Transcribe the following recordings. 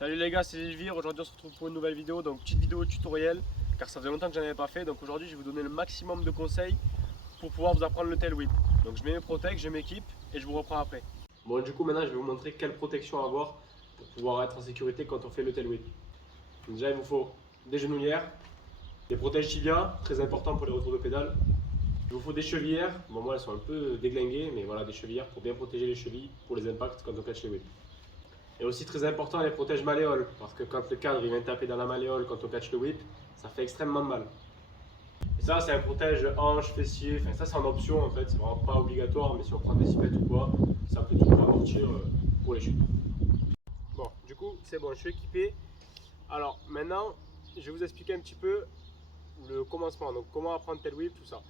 Salut les gars, c'est Elvire. Aujourd'hui on se retrouve pour une nouvelle vidéo, donc petite vidéo tutoriel car ça faisait longtemps que j'en avais pas fait. Donc aujourd'hui je vais vous donner le maximum de conseils pour pouvoir vous apprendre le tail whip. Donc je mets mes protects, je m'équipe et je vous reprends après. Bon, du coup maintenant je vais vous montrer quelle protection avoir pour pouvoir être en sécurité quand on fait le tail whip. Donc déjà il vous faut des genouillères, des protèges tibia, très important pour les retours de pédale. Il vous faut des chevillères, bon moi elles sont un peu déglinguées mais voilà, des chevillères pour bien protéger les chevilles pour les impacts quand on catch les whips. Et aussi très important, les protèges malléoles, parce que quand le cadre il vient taper dans la malléole quand on catch le whip, ça fait extrêmement mal. Et ça, c'est un protège hanche, fessier, enfin ça c'est en option en fait, c'est vraiment pas obligatoire, mais si on prend des cipettes ou quoi, ça peut toujours amortir pour les chutes. Bon, du coup c'est bon, je suis équipé. Alors maintenant, je vais vous expliquer un petit peu le commencement, donc comment apprendre tel whip, tout ça.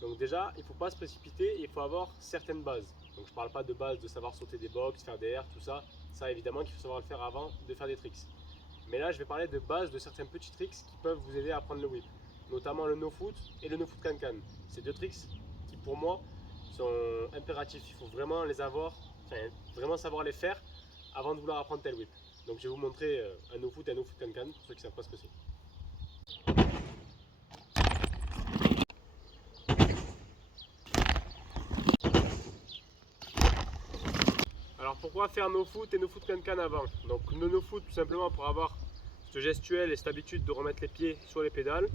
Donc déjà, il ne faut pas se précipiter, il faut avoir certaines bases. Donc je ne parle pas de base de savoir sauter des box, faire des airs, tout ça. Ça évidemment qu'il faut savoir le faire avant de faire des tricks. Mais là je vais parler de base de certains petits tricks qui peuvent vous aider à apprendre le whip. Notamment le no-foot et le no-foot can-can. C'est deux tricks qui pour moi sont impératifs. Il faut vraiment les avoir, enfin vraiment savoir les faire avant de vouloir apprendre tel whip. Donc je vais vous montrer un no-foot et un no-foot can-can pour ceux qui ne savent pas ce que c'est. Alors pourquoi faire no foot et no foot can-can avant? Donc no foot tout simplement pour avoir ce gestuel et cette habitude de remettre les pieds sur les pédales.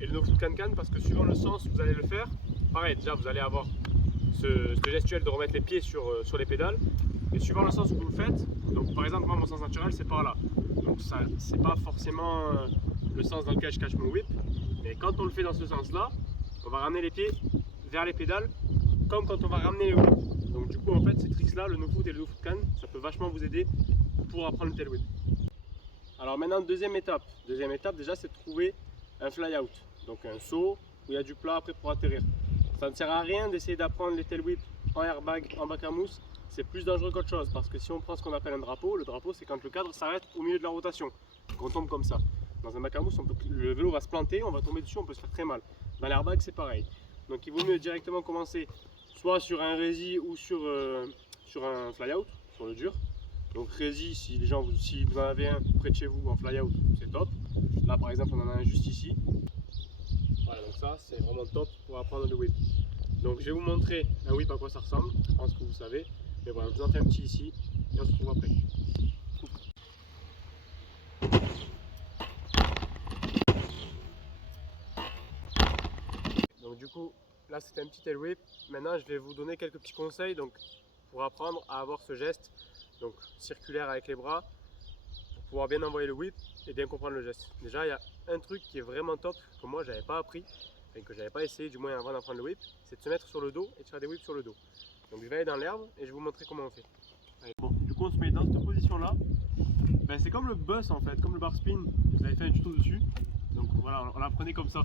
Et le no foot can-can parce que suivant le sens où vous allez le faire, pareil déjà vous allez avoir ce gestuel de remettre les pieds sur les pédales. Et suivant le sens où vous le faites, donc par exemple moi mon sens naturel c'est par là. Donc ça c'est pas forcément le sens dans lequel je catch mon whip. Mais quand on le fait dans ce sens là, on va ramener les pieds vers les pédales comme quand on va ramener le whip. Donc du coup en fait ces tricks là, le no foot et le no foot can, ça peut vachement vous aider pour apprendre le tail whip. Alors maintenant deuxième étape déjà c'est de trouver un fly out, donc un saut où il y a du plat après pour atterrir. Ça ne sert à rien d'essayer d'apprendre les tail whip en airbag, en bac à mousse, c'est plus dangereux qu'autre chose parce que si on prend ce qu'on appelle un drapeau, le drapeau c'est quand le cadre s'arrête au milieu de la rotation, donc on tombe comme ça. Dans un bac à mousse, le vélo va se planter, on va tomber dessus, on peut se faire très mal. Dans l'airbag c'est pareil, donc il vaut mieux directement commencer soit sur un rési ou sur un fly-out, sur le dur. Donc rési, si vous en avez un près de chez vous en fly-out, c'est top. Là par exemple on en a un juste ici. Voilà, donc ça c'est vraiment top pour apprendre le whip. Donc je vais vous montrer un whip à quoi ça ressemble, je pense que vous savez. Mais voilà, je vous en fais un petit ici et on se retrouve après. Donc du coup, là c'était un petit tail whip. Maintenant je vais vous donner quelques petits conseils donc, pour apprendre à avoir ce geste donc circulaire avec les bras pour pouvoir bien envoyer le whip et bien comprendre le geste. Déjà il y a un truc qui est vraiment top que moi j'avais pas appris, enfin, que j'avais pas essayé du moins avant d'apprendre le whip, c'est de se mettre sur le dos et de faire des whips sur le dos. Donc je vais aller dans l'herbe et je vais vous montrer comment on fait. Allez. Bon, du coup on se met dans cette position là. Ben, c'est comme le bus en fait, comme le bar spin, vous avez fait un tuto dessus. Donc voilà, on l'apprenait comme ça.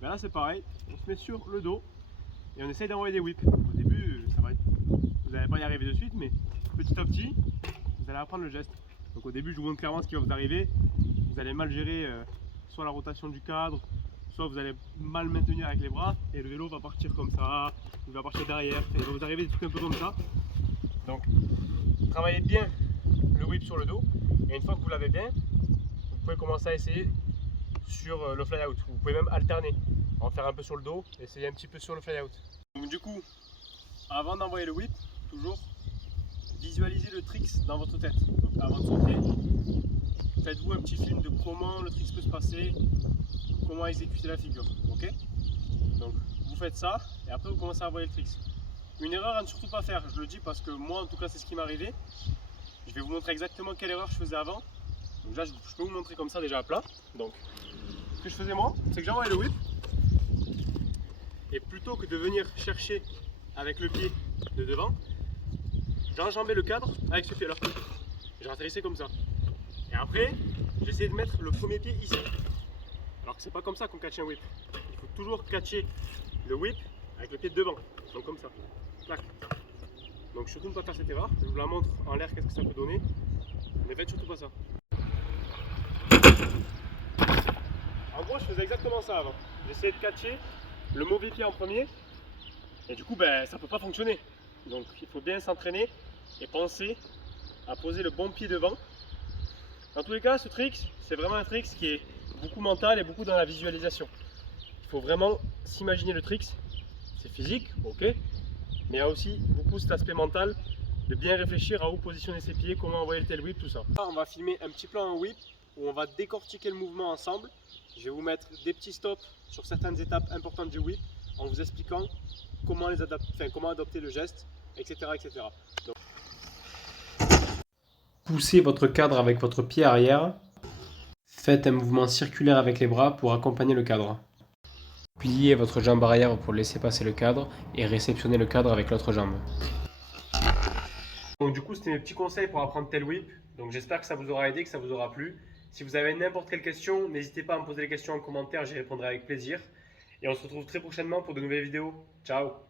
Ben là c'est pareil, on se met sur le dos et on essaye d'envoyer des whips. Au début, vous n'allez pas y arriver de suite, mais petit à petit, vous allez apprendre le geste. Donc au début, je vous montre clairement ce qui va vous arriver. Vous allez mal gérer soit la rotation du cadre, soit vous allez mal maintenir avec les bras et le vélo va partir comme ça, il va partir derrière, et il va vous arriver des trucs un peu comme ça. Donc travaillez bien le whip sur le dos et une fois que vous l'avez bien, vous pouvez commencer à essayer sur le fly out. Vous pouvez même alterner, en faire un peu sur le dos, essayer un petit peu sur le fly out. Donc du coup, avant d'envoyer le whip, toujours visualisez le tricks dans votre tête. Donc avant de sauter, faites-vous un petit film de comment le tricks peut se passer, comment exécuter la figure. Ok? Donc vous faites ça et après vous commencez à envoyer le tricks. Une erreur à ne surtout pas faire, je le dis parce que moi en tout cas c'est ce qui m'est arrivé. Je vais vous montrer exactement quelle erreur je faisais avant. Donc là je peux vous montrer comme ça déjà à plat. Donc ce que je faisais moi, c'est que j'envoyais le whip et plutôt que de venir chercher avec le pied de devant, j'enjambais le cadre avec ce pied là. Je ratterrissais comme ça. Et après, j'essayais de mettre le premier pied ici. Alors que c'est pas comme ça qu'on catch un whip. Il faut toujours catcher le whip avec le pied de devant. Donc comme ça. Clac. Donc surtout ne pas faire cette erreur. Je vous la montre en l'air qu'est-ce que ça peut donner. Ne faites surtout pas ça. En gros, je faisais exactement ça avant. J'essayais de catcher le mauvais pied en premier. Et du coup, ben, ça peut pas fonctionner. Donc il faut bien s'entraîner et penser à poser le bon pied devant Dans tous les cas, ce trick, c'est vraiment un trick qui est beaucoup mental et beaucoup dans la visualisation. Il faut vraiment s'imaginer le trick. C'est physique, ok, mais il y a aussi beaucoup cet aspect mental de bien réfléchir à où positionner ses pieds, comment envoyer le tail whip, tout ça. Là, on va filmer un petit plan en whip où on va décortiquer le mouvement ensemble. Je vais vous mettre des petits stops sur certaines étapes importantes du whip en vous expliquant comment, comment adopter le geste, etc. etc. Donc, poussez votre cadre avec votre pied arrière. Faites un mouvement circulaire avec les bras pour accompagner le cadre. Pliez votre jambe arrière pour laisser passer le cadre et réceptionner le cadre avec l'autre jambe. Donc du coup, c'était mes petits conseils pour apprendre tail whip. Donc j'espère que ça vous aura aidé, que ça vous aura plu. Si vous avez n'importe quelle question, n'hésitez pas à me poser les questions en commentaire, j'y répondrai avec plaisir. Et on se retrouve très prochainement pour de nouvelles vidéos. Ciao!